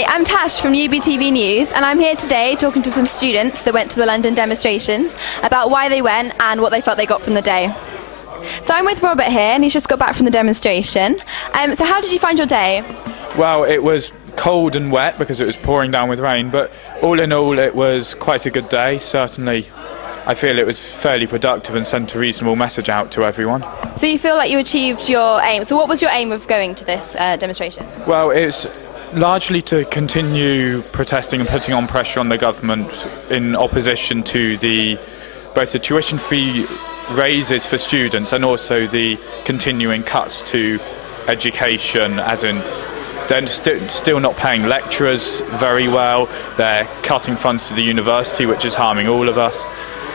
Hi, I'm Tash from UBTV News, and I'm here today talking to some students that went to the London demonstrations about why they went and what they felt they got from the day. So I'm with Robert here, and he's just got back from the demonstration. So how did you find your day? Well, it was cold and wet because it was pouring down with rain, but all in all it was quite a good day. Certainly I feel it was fairly productive and sent a reasonable message out to everyone. So you feel like you achieved your aim. So what was your aim of going to this demonstration? Well, it's largely to continue protesting and putting on pressure on the government in opposition to both the tuition fee raises for students and also the continuing cuts to education, as in they're still not paying lecturers very well, they're cutting funds to the university, which is harming all of us.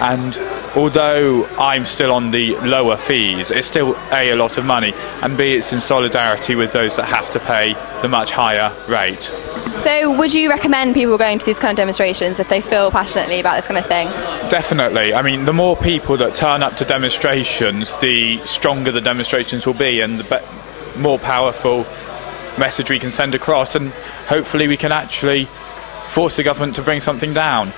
And although I'm still on the lower fees, it's still A, a lot of money, and B, it's in solidarity with those that have to pay the much higher rate. So would you recommend people going to these kind of demonstrations if they feel passionately about this kind of thing? Definitely. I mean, the more people that turn up to demonstrations, the stronger the demonstrations will be and the more powerful message we can send across, and hopefully we can actually force the government to bring something down.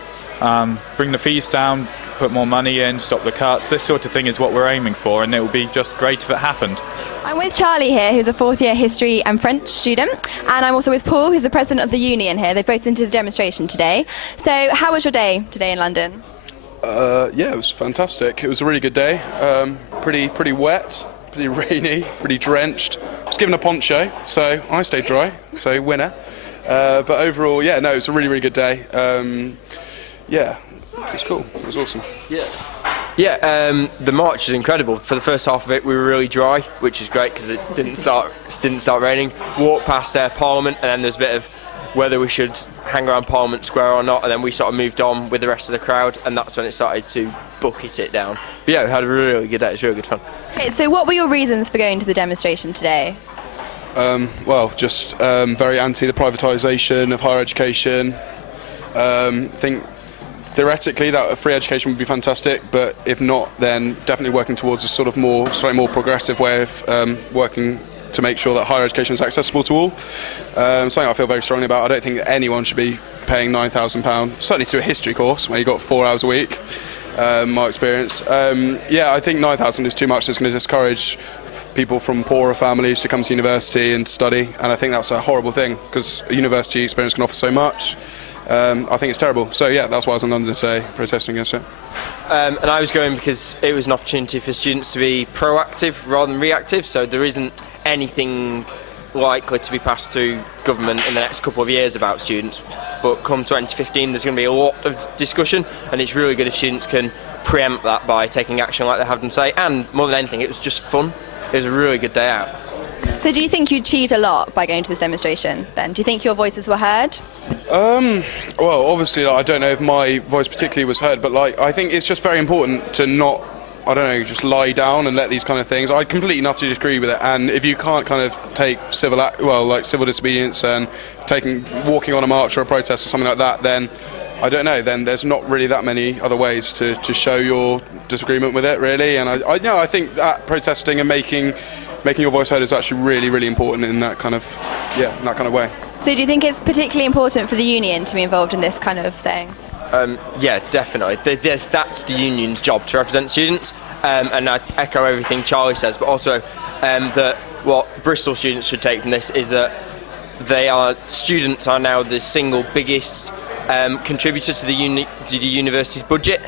Bring the fees down, put more money in, stop the cuts. This sort of thing is what we're aiming for, and it would be just great if it happened. I'm with Charlie here, who's a fourth-year history and French student, and I'm also with Paul, who's the president of the union here. They've both been to the demonstration today. So how was your day today in London? Yeah, it was fantastic. It was a really good day. Pretty wet, pretty rainy, pretty drenched. I was given a poncho, so I stayed dry, so winner. But overall, yeah, no, it was a really good day. Yeah, it was cool. It was awesome. Yeah, the march was incredible. For the first half of it, we were really dry, which is great because it didn't start raining. Walked past Parliament, and then there's a bit of whether we should hang around Parliament Square or not, and then we sort of moved on with the rest of the crowd, and that's when it started to bucket it down. But yeah, we had a really good day. It was really good fun. Okay, so what were your reasons for going to the demonstration today? Well, just very anti the privatisation of higher education. Think theoretically that a free education would be fantastic, but if not, then definitely working towards a sort of slightly more progressive way of working to make sure that higher education is accessible to all. Something I feel very strongly about. I don't think that anyone should be paying £9,000, certainly to a history course where you've got 4 hours a week. My experience. Yeah, I think 9,000 is too much. It's going to discourage people from poorer families to come to university and study, and I think that's a horrible thing because a university experience can offer so much. I think it's terrible. So yeah, that's why I was in London today, protesting against it. And I was going because it was an opportunity for students to be proactive rather than reactive, so there isn't anything likely to be passed through government in the next couple of years about students, but come 2015 there's going to be a lot of discussion, and it's really good if students can preempt that by taking action like they have done today. And more than anything, it was just fun. It was a really good day out. So do you think you achieved a lot by going to this demonstration then? Do you think your voices were heard? Well, obviously I don't know if my voice particularly was heard, but I think it's just very important to not, I don't know, just lie down and let these kind of things. I completely and utterly disagree with it, and if you can't kind of take civil disobedience and walking on a march or a protest or something like that, then I don't know, then there's not really that many other ways to show your disagreement with it, really. And I think that protesting and making your voice heard is actually really important in that kind of way. So do you think it's particularly important for the union to be involved in this kind of thing? Yeah, definitely. That's the union's job, to represent students, and I echo everything Charlie says, but also that what Bristol students should take from this is that students are now the single biggest contributor to the university's budget.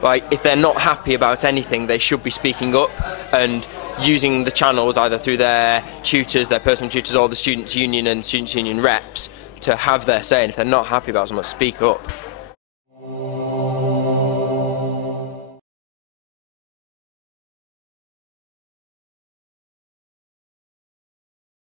Like, if they're not happy about anything, they should be speaking up and using the channels either through their tutors, their personal tutors, or the students' union and students' union reps to have their say. And if they're not happy about something, speak up.